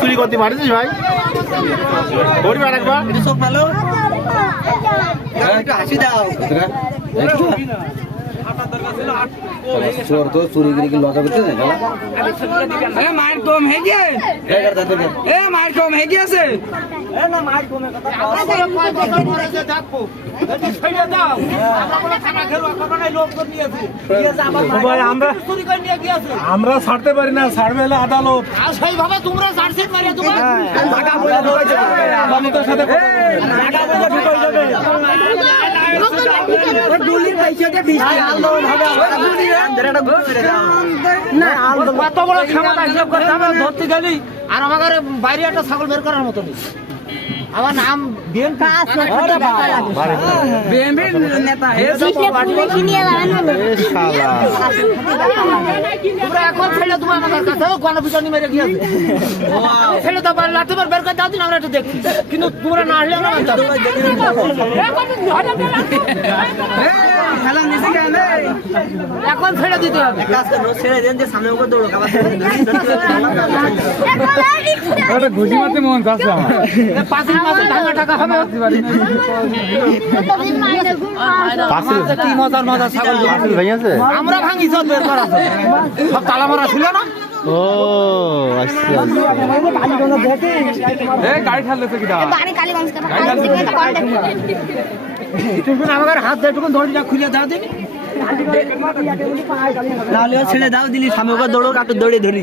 চুরি করতে পারিস ভাই করবি আরেকবার সব ভালো হাসি দাও চোর তো চুরি করে লজা করতে মায়ের কম হয়ে গিয়ে মায়ের কম হয়ে গিয়েছে আমরা ছাড়তে পারি না, ছাড়বে হলে আদালত। সেইভাবে তোমরা চার্জশিট মারিয়ে তোমার কত বড় ক্ষমতা হিসাব করতে হবে ধরতে গেলি আর আমাদের বাইরে একটা ছাগল বের করার মতো নেই। আমার নাম বিএনপি নেতা তোমরা এখন ছেলে তোমার আমাদের কাছে গণপিটনি মেরে গিয়েছে ছেলে তো লাঠিবার বের করে দাও দিন আমরা একটু দেখি, কিন্তু তোমরা না আসলে আমরা এখন ছেড়ে দিতে হবে। ছেড়ে দেন যে সামনে উপর দৌড়ো ঘুষি মারতে মন চাচ্ছে আমার। 5 মাসে ভাঙা টাকা হবে কি মজার মজার ছাগল আমরা ভাঙি সব বের করা সব তালা মারা ছিল না। ও আচ্ছা গাড়ি ঠাললেছে কি আমাদের হাত দিয়ে টুকুন দড়িটা খুলে দাও দিন ছেড়ে দাও দিলি সামনে উপর দৌড়ো কাটু দৌড়ে ধরি